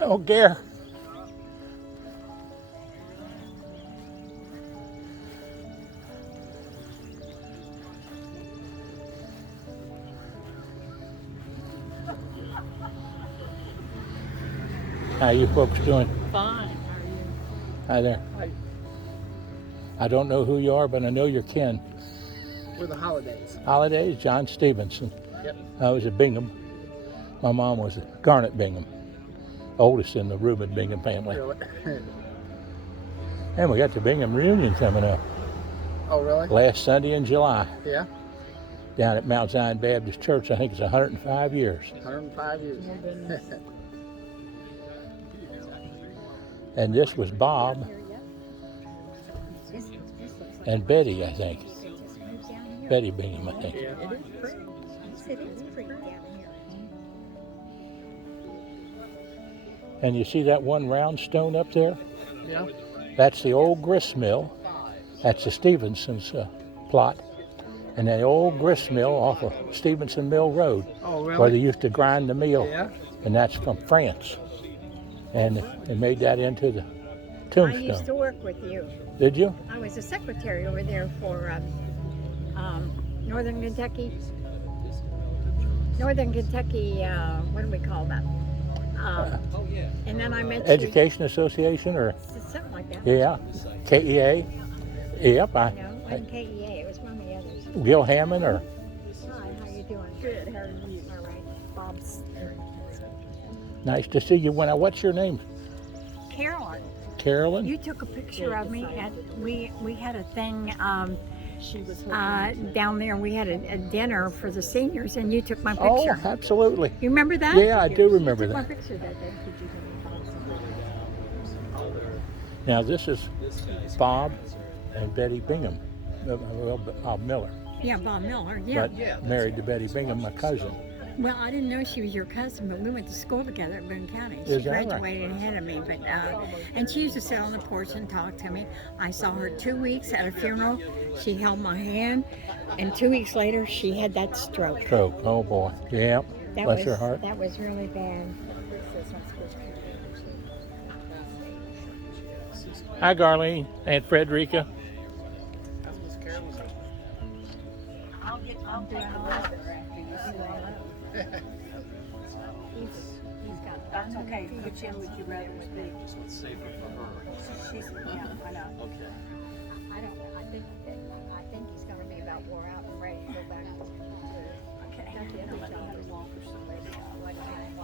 Oh, Gare. How you folks doing? Fine. How are you? Hi there. Hi. I don't know who you are, but I know you're Ken. We're the Holidays. Holidays, John Stephenson. Yep. I was at Bingham. My mom was Garnet Bingham, oldest in the Reuben Bingham family. Really? And we got the Bingham reunion coming up. Oh, really? Last Sunday in July. Yeah. Down at Mount Zion Baptist Church. I think it's 105 years. 105 years. And this was Bob and Betty, I think. Betty Bingham, I think. Yeah. It is pretty. It is pretty down here. And you see that one round stone up there? Yeah. That's the old grist mill. That's the Stephenson's plot. And that old grist mill off of Stephenson Mill Road, Oh, really? where they used to grind the meal. Yeah. And that's from France. And they made that into the I tombstone. used to work with you. Did you? I was a secretary over there for Northern Kentucky. Northern Kentucky, what do we call that? And then I met you. Education Association or? Something like that. Yeah. KEA? Yep. No, it wasn't KEA. It was one of the others. Gil Hammond or? Hi, how you doing? Good. How are you? All right. Bob's. Nice to see you. What's your name? Carolyn, Carolyn? you took a picture of me at, we had a thing She was down there. We had a dinner for the seniors and you took my Oh, picture. absolutely. You remember that? Yeah, I do remember You took my that. picture that day. Now this is Bob and Betty Bingham. Well, Bob Miller. Yeah, Bob Miller. Yeah. But married to Betty Bingham, my cousin. Well, I didn't know she was your cousin, but we went to school together at Boone County. She Is that right? graduated ahead of me, but and she used to sit on the porch and talk to me. I saw her 2 weeks at a funeral. She held my hand, and 2 weeks later, she had that stroke. Stroke. Oh boy. Yeah. That Bless was her heart. that was really bad. Hi, Garlene. Aunt Frederica. I'll doing a lot after you see all that. He's got. That's okay. Which end would you rather speak? Let's save it for her. She's yeah, I know. Okay. I don't. I think he's going to be about wore out and ready to go back to school. Okay.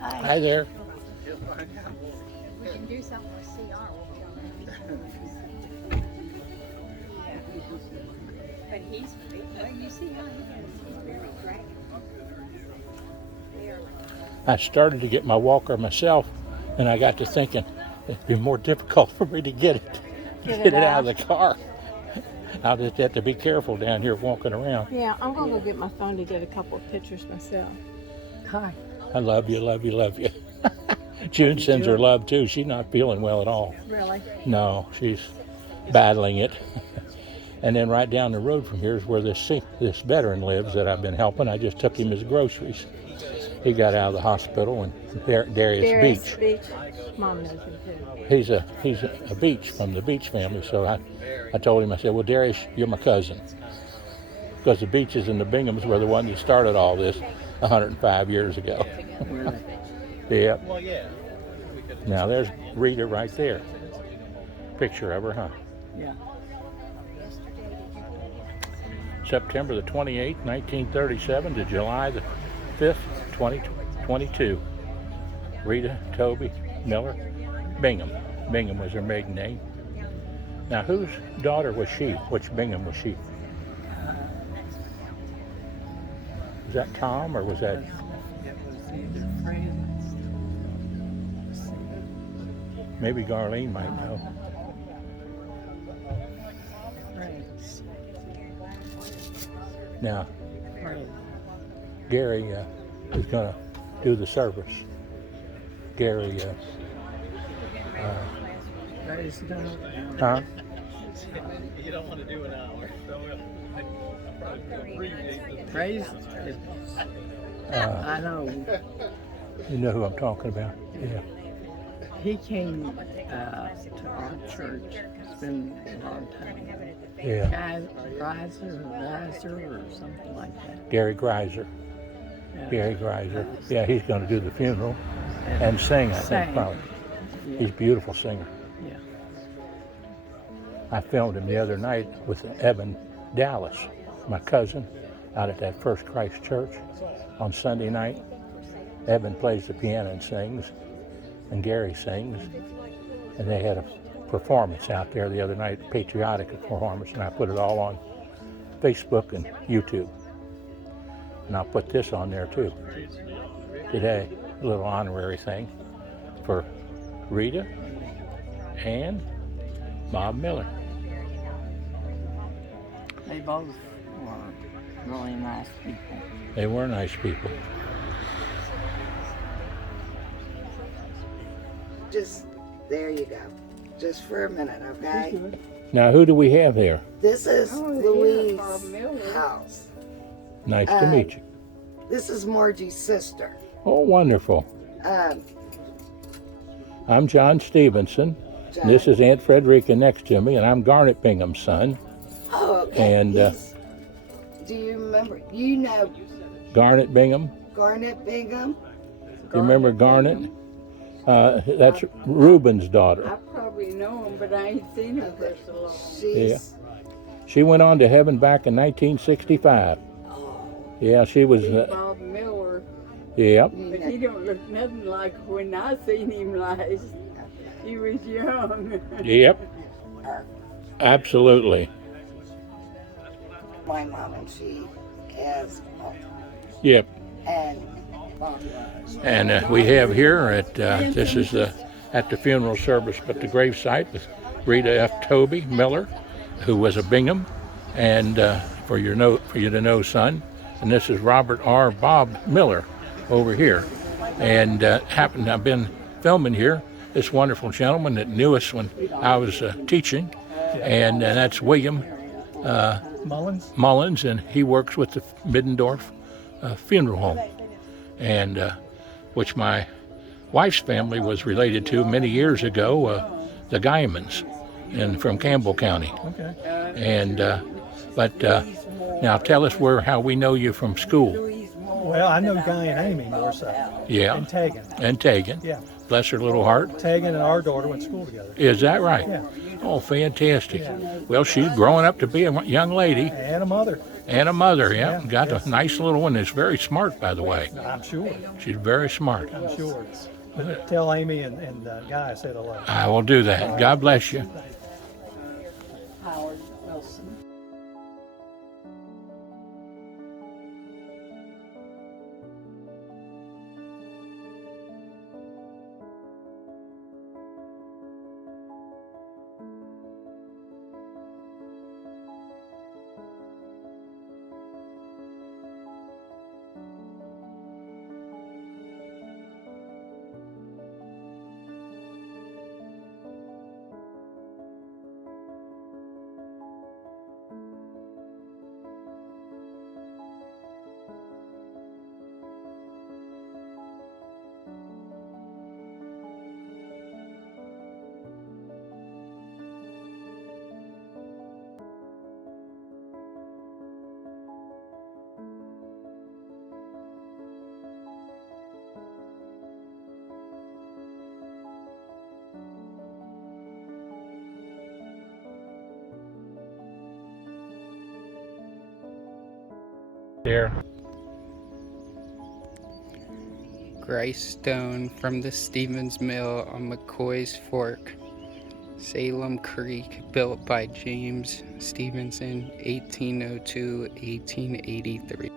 Hi there. We can do something with CR. We don't have But he's well, you see how he is. He's very draggy. I started to get my walker myself, and I got to thinking it'd be more difficult for me to get it out of the car. I'll just have to be careful down here walking around. Yeah, I'm gonna go get my phone to get a couple of pictures myself. Hi. I love you, love you, love you. June sends her love too. She's not feeling well at all. Really? No, she's battling it. And then right down the road from here is where this veteran lives that I've been helping. I just took him his groceries. He got out of the hospital in Darius Beach. Mom knows him too. He's a Beach from the Beach family. So I told him, I said, well, Darius, you're my cousin. Because the Beaches and the Binghams were the ones that started all this 105 years ago. Yeah. Well, yeah. Now there's Rita right there. Picture of her, huh? Yeah. September the 28th, 1937 to July the 5th, 2022. Rita Toby Miller Bingham. Bingham was her maiden name. Now, whose daughter was she? Which Bingham was she? Was that Tom or was that? It was either friends. Maybe Garlene might know. Friends. Now, Friends. Gary is going to do the service. Gary, Praise God. huh? You don't want to do an hour. Praise. I know. You know who I'm talking about. Yeah. he came to our church. It's been a long time. Yeah. Greiser or something like that. Gary Greiser. Yeah. Gary Greiser. Yeah, he's going to do the funeral and sing, I think, Sang. probably. Yeah. He's a beautiful singer. Yeah. I filmed him the other night with Evan Dallas, my cousin, out at that First Christ Church on Sunday night. Evan plays the piano and sings, and Gary sings. And they had a performance out there the other night, patriotic performance, and I put it all on Facebook and YouTube. And I'll put this on there too today, a little honorary thing for Rita and Bob Miller. They both were really nice people. They were nice people. Just, there you go. Just for a minute, okay? Now, who do we have here? This is Oh, yeah, Louise's Bob Miller. house. Nice to meet you. This is Margie's sister. Oh, wonderful. Um, I'm John Stephenson. And this is Aunt Frederica next to me, and I'm Garnet Bingham's son. Oh, okay. And do you remember? You know Garnet Bingham. Garnet Bingham? You remember Garnet? That's Reuben's daughter. I probably know him, but I ain't seen him for so long. She's. She went on to heaven back in 1965. Yeah, she was. Bob Miller, Yep. but he don't look nothing like when I seen him last. He was young. Yep. Absolutely. My mom, and she has. Yep. And And we have here at this is at the funeral service, but the gravesite with Rita F. Toby Miller, who was a Bingham, and for you to know, son. And this is Robert R. Bob Miller over here, and I've been filming here. This wonderful gentleman that knew us when I was teaching, and that's William Mullins, and he works with the Middendorf Funeral Home, and which my wife's family was related to many years ago, the Guymans, and from Campbell County. Okay. And but now tell us how we know you from school. Well, I know Guy and Amy more so. Yeah. And Tegan. And Tegan. Yeah. Bless her little heart. Tegan and our daughter went to school together. Is that right? Yeah. Oh, fantastic. Well, she's growing up to be a young lady. And a mother. And a mother, yeah. Yeah, Got yes. a nice little one that's very smart, by the way. I'm sure. She's very smart. I'm sure. But tell Amy and Guy I said hello. I will do that. God bless you. Howard Wilson. There. Greystone from the Stevens Mill on McCoy's Fork, Salem Creek, built by James Stephenson, 1802-1883.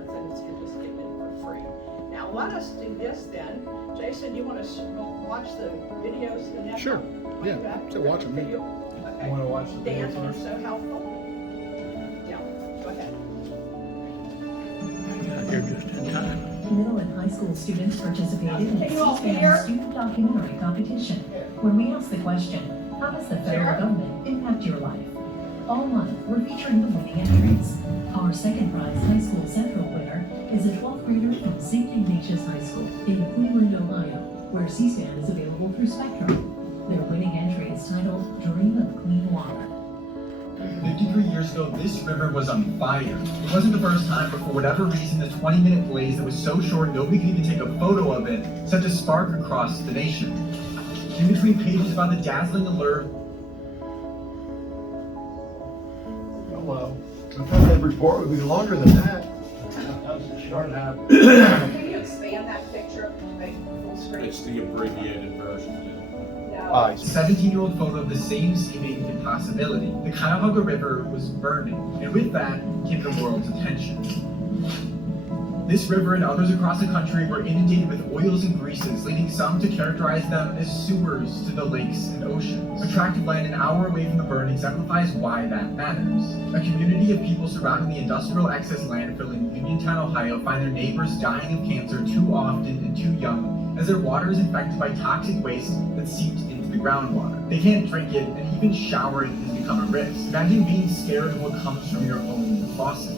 difference than if you're just getting it for free. Now let us do this then. Jason, you want to watch the videos? Sure. Yeah. So watch them. Okay. You want to watch the Dan, video you're first? so helpful. Yeah, go ahead. Got here just in time. Middle and high school students participated in Can you all hear? C-SPAN's student documentary competition, where we asked the question, how does the federal government impact your life? All month, we're featuring the winning entries. Our second prize high school central winner is a 12th grader from St. Ignatius High School in Cleveland, Ohio, where C-SPAN is available through Spectrum. Their winning entry is titled Dream of Clean Water. 53 years ago, this river was on fire. It wasn't the first time, but for whatever reason, the 20-minute blaze that was so short nobody could even take a photo of it sent a spark across the nation. In between pages about the dazzling allure. Hello. I thought that report would be longer than that. That was a short half. Can you expand that picture? Make it full screen. It's the abbreviated version. No. 17-year-old photo of the same seeming impossibility. The Cuyahoga River was burning, and with that came the world's attention. This river and others across the country were inundated with oils and greases, leading some to characterize them as sewers to the lakes and oceans. A tract of land an hour away from the burn exemplifies why that matters. A community of people surrounding the industrial excess landfill in Uniontown, Ohio, find their neighbors dying of cancer too often and too young, as their water is infected by toxic waste that seeped into the groundwater. They can't drink it, and even shower it has become a risk. Imagine being scared of what comes from your own faucet.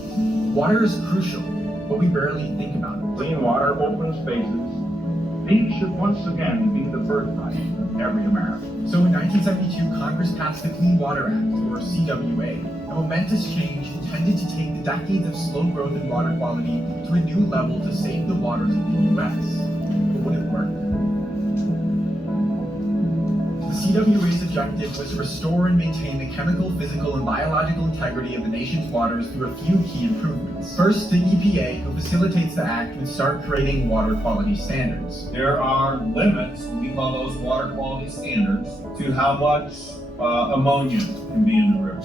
Water is crucial, but we barely think about it. Clean water, open spaces. These should once again be the birthright of every American. So in 1972, Congress passed the Clean Water Act, or CWA, a momentous change intended to take the decades of slow growth in water quality to a new level to save the waters of the U.S. But would it work? The CWA's objective was to restore and maintain the chemical, physical, and biological integrity of the nation's waters through a few key improvements. First, the EPA, who facilitates the act, would start creating water quality standards. There are limits, we call those water quality standards, to how much ammonia can be in the river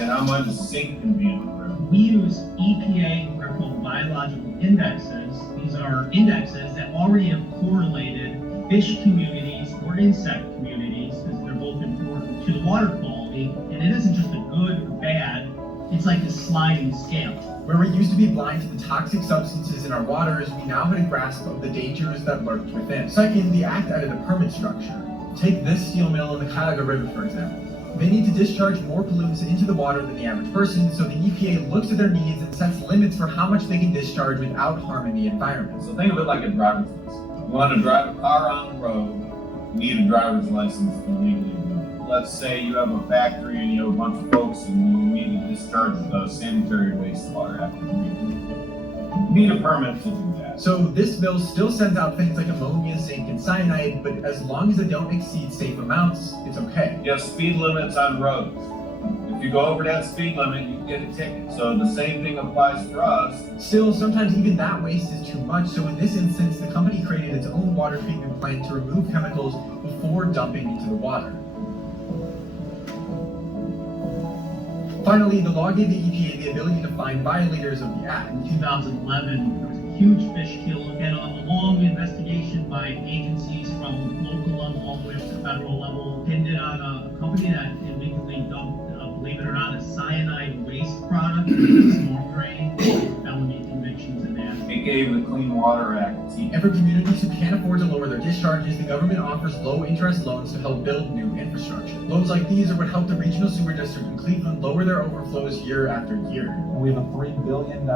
and how much zinc can be in the river. We use EPA, what are called biological indexes. These are indexes that already have correlated fish communities or insect communities, because they're both important, to the water quality. And it isn't just a good or bad, it's like a sliding scale. Where we used to be blind to the toxic substances in our waters, we now had a grasp of the dangers that lurked within. Second, the act added a permit structure. Take this steel mill in the Cuyahoga River, for example. They need to discharge more pollutants into the water than the average person, so the EPA looks at their needs and sets limits for how much they can discharge without harming the environment. So think of it like a driver's license. You want to drive a car on the road, you need a driver's license to legally. Let's say you have a factory and you have a bunch of folks and you need to discharge sanitary wastewater after you need a permit to do that. So this bill still sends out things like ammonia, zinc, and cyanide, but as long as they don't exceed safe amounts, it's okay. You have speed limits on roads. If you go over that speed limit, you get a ticket. So the same thing applies for us. Still, sometimes even that waste is too much, so in this instance, the company created its own water treatment plant to remove chemicals before dumping into the water. Finally, the law gave the EPA the ability to find violators of the act. In 2011, there was a huge fish kill, and a long investigation by agencies from local level all the way up to federal level pinned it on a company that illegally dumped, believe it or not, a cyanide waste product into the storm drain. Felony convictions in that. It gave the Clean Water Act. And for communities who can't afford to lower their discharges, the government offers low-interest loans to help build new infrastructure. Loans like these are what helped the regional sewer district in Cleveland lower their overflows year after year. And we have a $3 billion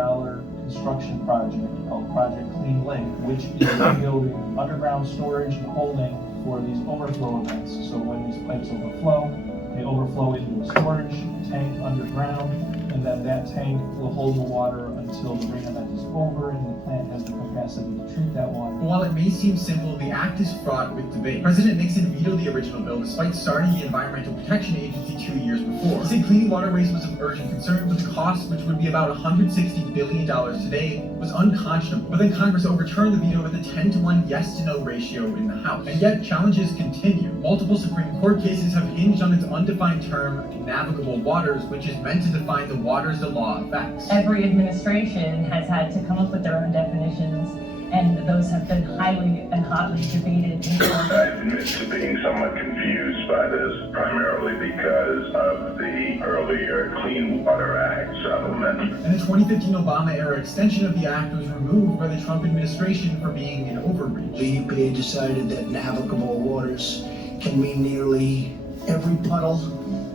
construction project called Project Clean Lake, which is building underground storage and holding for these overflow events. So when these pipes overflow, they overflow into a storage tank underground, and then that tank will hold the water until the rain event is over and the plant has the capacity to treat that water. While it may seem simple, the act is fraught with debate. President Nixon vetoed the original bill despite starting the Environmental Protection Agency 2 years before. He said clean waterways was of urgent concern, but the cost, which would be about $160 billion today, was unconscionable. But then Congress overturned the veto with a 10-to-1 yes-to-no ratio in the House. And yet, challenges continue. Multiple Supreme Court cases have hinged on its undefined term, navigable waters, which is meant to define the waters the law affects. Every administration has had to come up with their own definitions, and those have been highly and hotly debated. I admit to being somewhat confused by this, primarily because of the earlier Clean Water Act settlement. And the 2015 Obama-era extension of the act was removed by the Trump administration for being an overreach. The EPA decided that navigable waters can mean nearly every puddle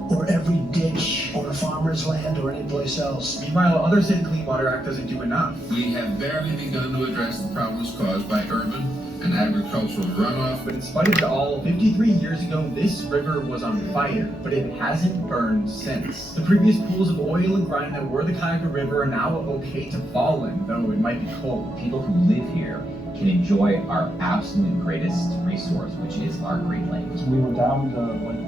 or every ditch on a farmer's land or any place else. Meanwhile, others say the Clean Water Act doesn't do enough. We have barely begun to address the problems caused by urban and agricultural runoff. But in spite of it all, 53 years ago, this river was on fire, but it hasn't burned since. The previous pools of oil and brine that were the Cuyahoga River are now okay to fall in, though it might be cold. People who live here can enjoy our absolute greatest resource, which is our Great Lakes. We were down to like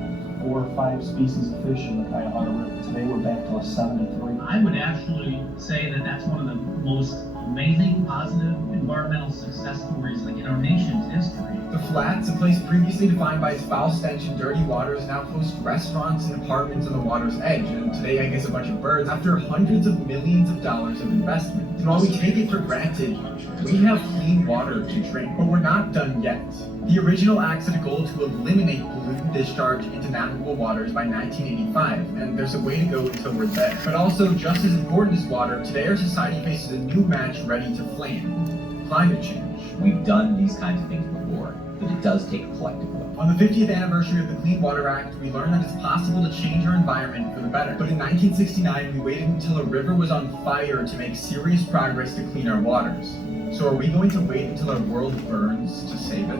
4 or 5 species of fish in the Cuyahoga River. Today we're back to 73. I would actually say that that's one of the most amazing, positive environmental success stories like in our nation's history. The Flats, a place previously defined by its foul stench and dirty waters, now hosts restaurants and apartments on the water's edge, and today I guess a bunch of birds, after hundreds of millions of dollars of investment. And while we take it for granted, we have clean water to drink, but we're not done yet. The original act set a goal to eliminate pollutant discharge into navigable waters by 1985, and there's a way to go until we're there. But also, just as important as water, today our society faces a new match ready to flame: climate change. We've done these kinds of things before, but it does take a collective will. On the 50th anniversary of the Clean Water Act, we learned that it's possible to change our environment for the better. But in 1969, we waited until a river was on fire to make serious progress to clean our waters. So are we going to wait until our world burns to save it?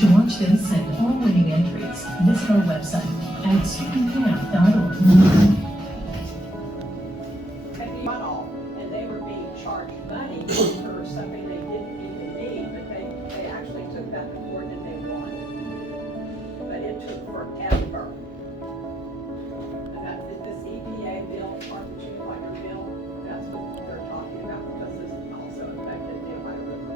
To watch this and all winning entries, visit our website at studentcamp.org. And they were being charged money for something they didn't even need, but they actually took that to court and they won. But it took forever. And that this EPA bill, part of the Cuyahoga bill, that's what they're talking about, because this also affected the Ohio River.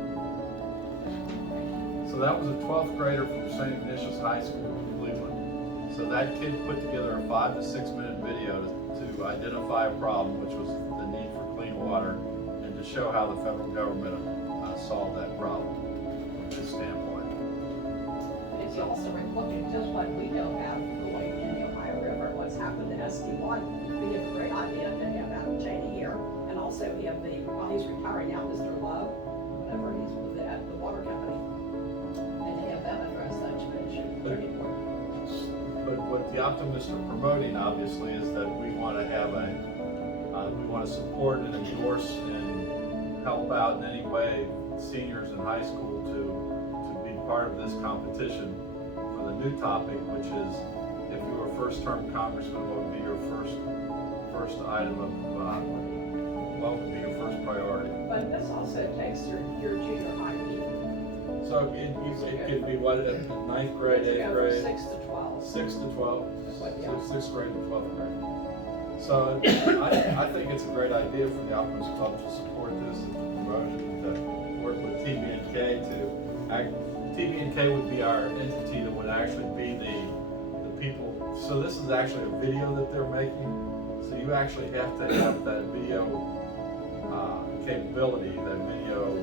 So that was a 12th grader from St. Ignatius High School in Cleveland. So that kid put together a 5 to 6 minute video to identify a problem, which was the need for clean water, and to show how the federal government solved that problem from this standpoint. It's also looking just what we know about going in the Ohio River, what's happened to SD1. We have a great idea to have Adam Cheney here, and also we have while he's retiring now, Mr. Love, whenever he's with the water company, and to have them address that issue. Very important. But what the optimists are promoting, obviously, is that we want to have we want to support and endorse and help out in any way seniors in high school to be part of this competition for the new topic, which is, if you were a first-term congressman, what would be your first item of what would be your first priority? But this also takes your junior high people. So it could be what, 9th grade, 8th grade? 6 to 12. 6 to 12? So 6th grade to 12th grade. So I think it's a great idea for the Optimist Club to support this and to promote it, and to work with TB&K TB&K would be our entity that would actually be the people. So this is actually a video that they're making. So you actually have to have that video capability, that video